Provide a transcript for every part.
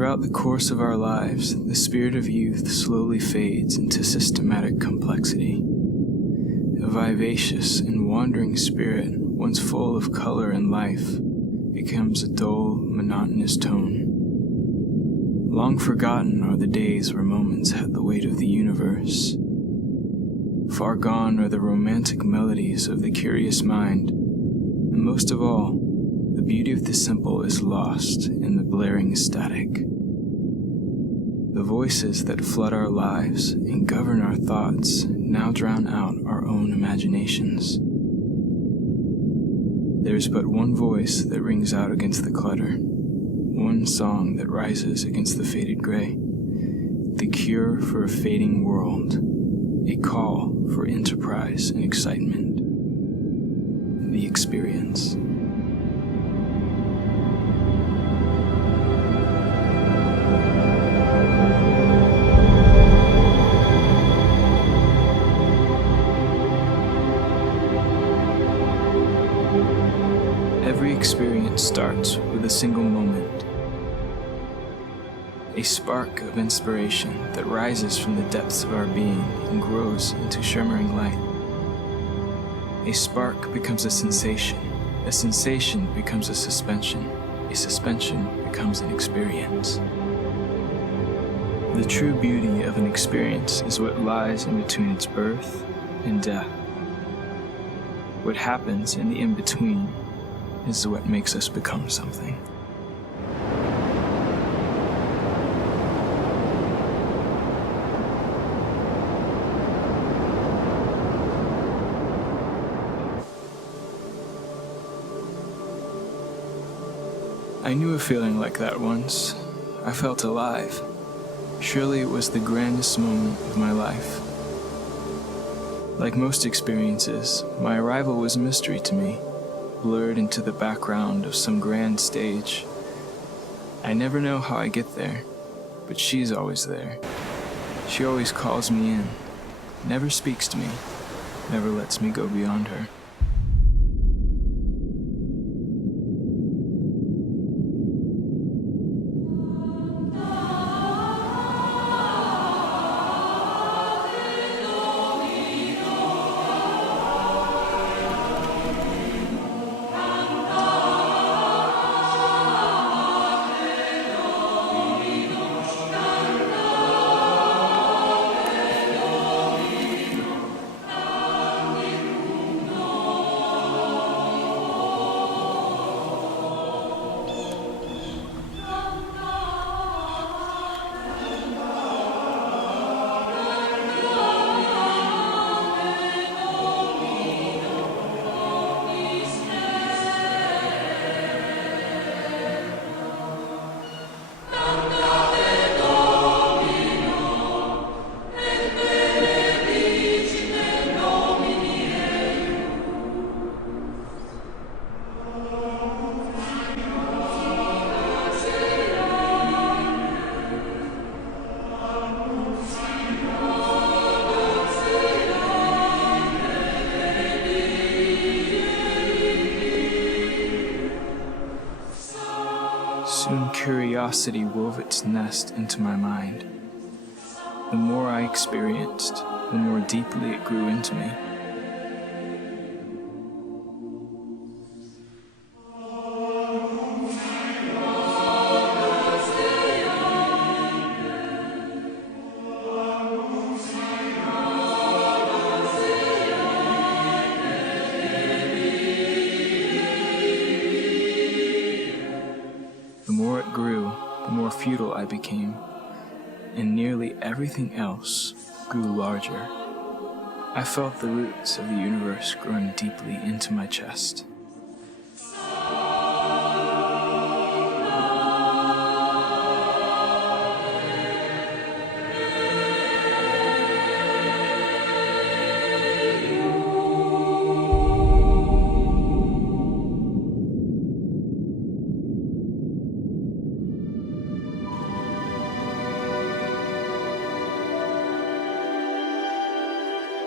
Throughout the course of our lives, the spirit of youth slowly fades into systematic complexity. A vivacious and wandering spirit, once full of color and life, becomes a dull, monotonous tone. Long forgotten are the days where moments had the weight of the universe. Far gone are the romantic melodies of the curious mind, and most of all, the beauty of the simple is lost in the blaring static. The voices that flood our lives and govern our thoughts now drown out our own imaginations. There is but one voice that rings out against the clutter, one song that rises against the faded gray, the cure for a fading world, a call for enterprise and excitement, the experience. Every experience starts with a single moment, a spark of inspiration that rises from the depths of our being and grows into shimmering light. A spark becomes a sensation becomes a suspension becomes an experience. The true beauty of an experience is what lies in between its birth and death. What happens in the in-between is what makes us become something. I knew a feeling like that once. I felt alive. Surely it was the grandest moment of my life. Like most experiences, my arrival was a mystery to me, blurred into the background of some grand stage. I never know how I get there, but she's always there. She always calls me in, never speaks to me, never lets me go beyond her. Soon curiosity wove its nest into my mind. The more I experienced, the more deeply it grew into me. The more it grew, the more futile I became, and nearly everything else grew larger. I felt the roots of the universe growing deeply into my chest.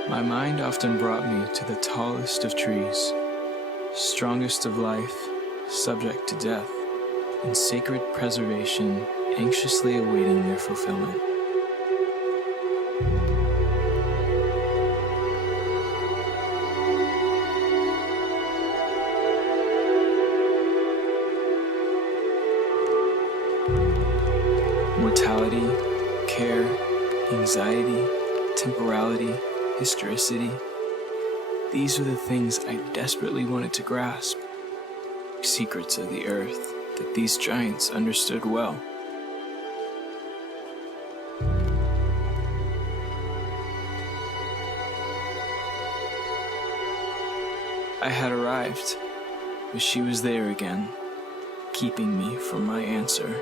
My mind often brought me to the tallest of trees, strongest of life, subject to death, in sacred preservation anxiously awaiting their fulfillment. Mortality, care, anxiety, temporality, historicity. These are the things I desperately wanted to grasp. Secrets of the earth that these giants understood well. I had arrived, but she was there again, keeping me from my answer.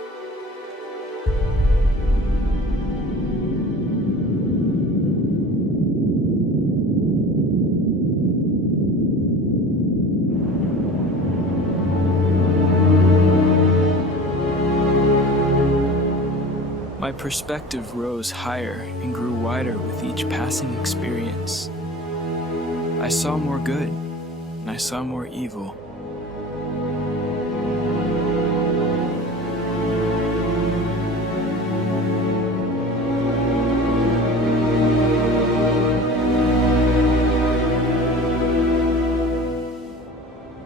My perspective rose higher and grew wider with each passing experience. I saw more good, and I saw more evil.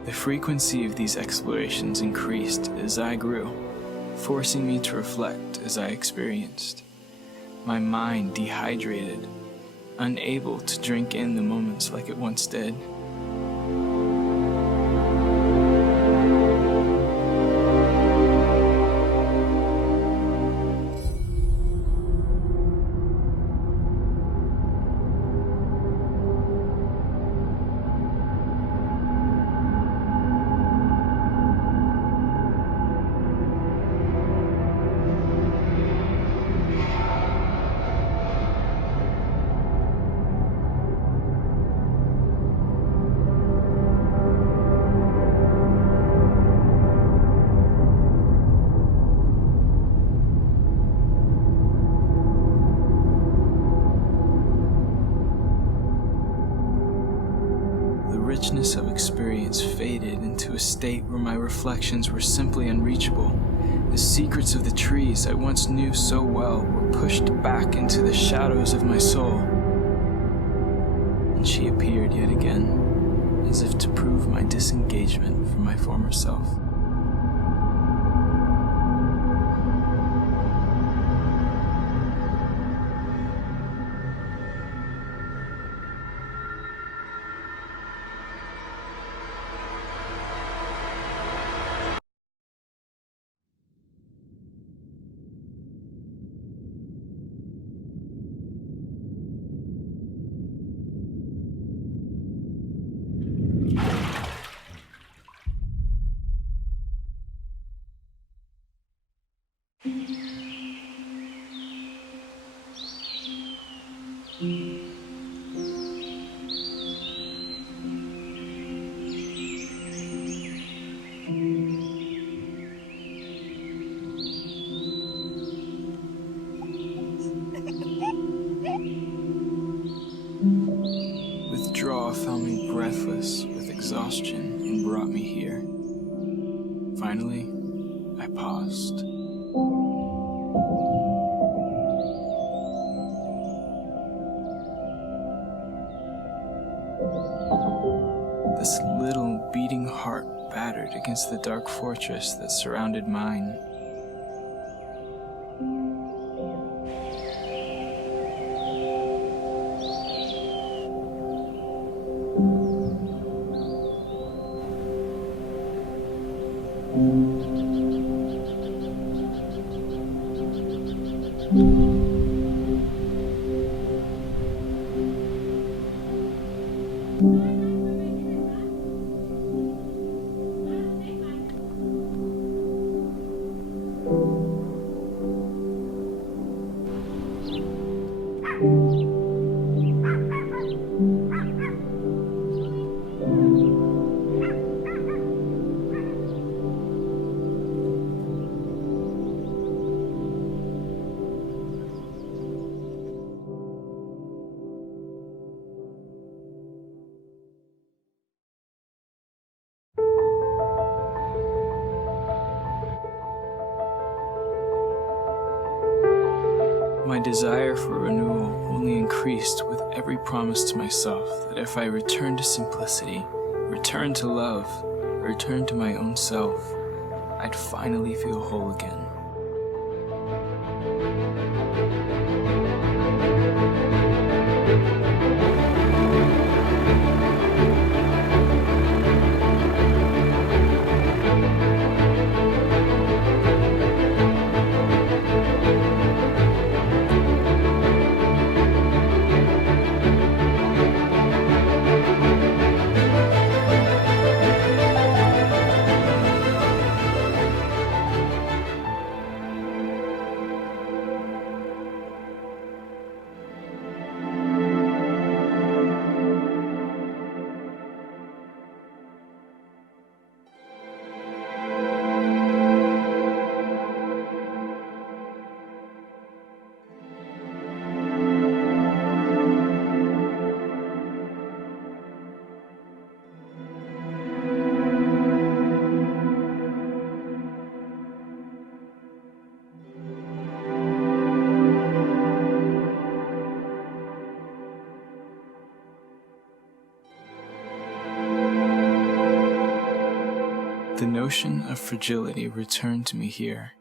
The frequency of these explorations increased as I grew, forcing me to reflect as I experienced. My mind dehydrated, unable to drink in the moments like it once did. The richness of experience faded into a state where my reflections were simply unreachable. The secrets of the trees I once knew so well were pushed back into the shadows of my soul. And she appeared yet again, as if to prove my disengagement from my former self. Withdrawal found me breathless with exhaustion and brought me here. Finally, I paused. This little beating heart battered against the dark fortress that surrounded mine. desire for renewal only increased with every promise to myself that if I returned to simplicity, returned to love, returned to my own self, I'd finally feel whole again. The notion of fragility returned to me here.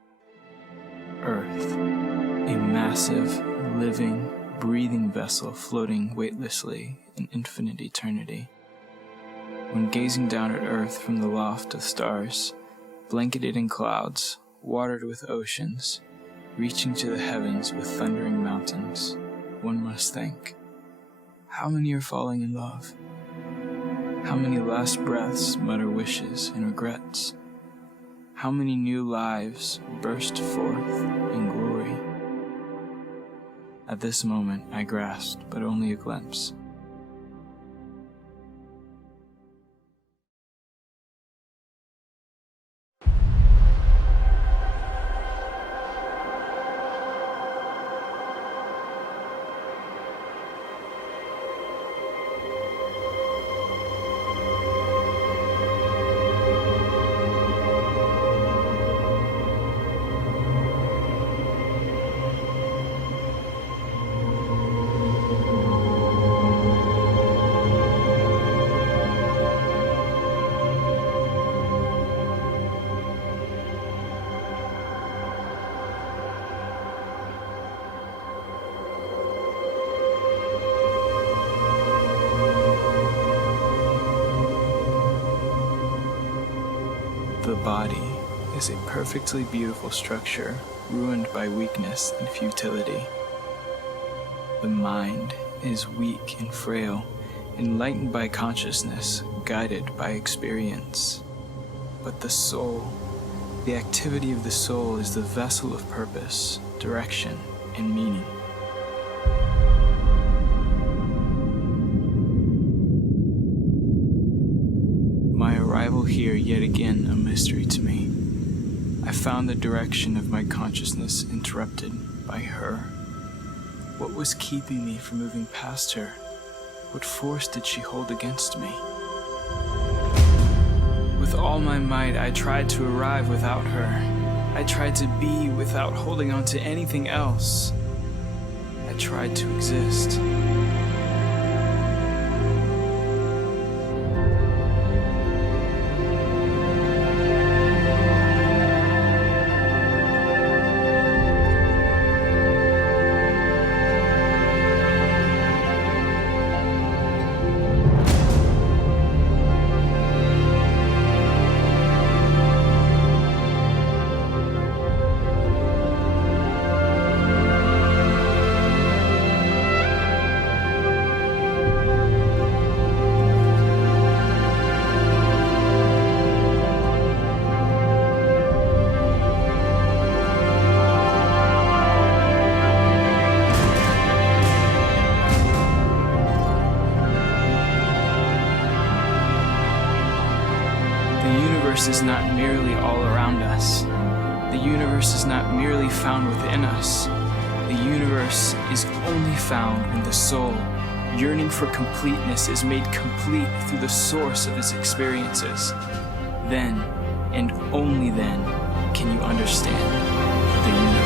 Earth, a massive, living, breathing vessel floating weightlessly in infinite eternity. When gazing down at Earth from the loft of stars, blanketed in clouds, watered with oceans, reaching to the heavens with thundering mountains, one must think, how many are falling in love? How many last breaths mutter wishes and regrets? How many new lives burst forth in glory? At this moment I grasped but only a glimpse. The body is a perfectly beautiful structure ruined by weakness and futility. The mind is weak and frail, enlightened by consciousness, guided by experience. But the soul, the activity of the soul is the vessel of purpose, direction, and meaning. My arrival here yet again a mystery to me. I found the direction of my consciousness interrupted by her. What was keeping me from moving past her? What force did she hold against me? With all my might, I tried to arrive without her. I tried to be without holding on to anything else. I tried to exist. The universe is not merely all around us. The universe is not merely found within us. The universe is only found when the soul, yearning for completeness, is made complete through the source of its experiences. Then, and only then, can you understand the universe.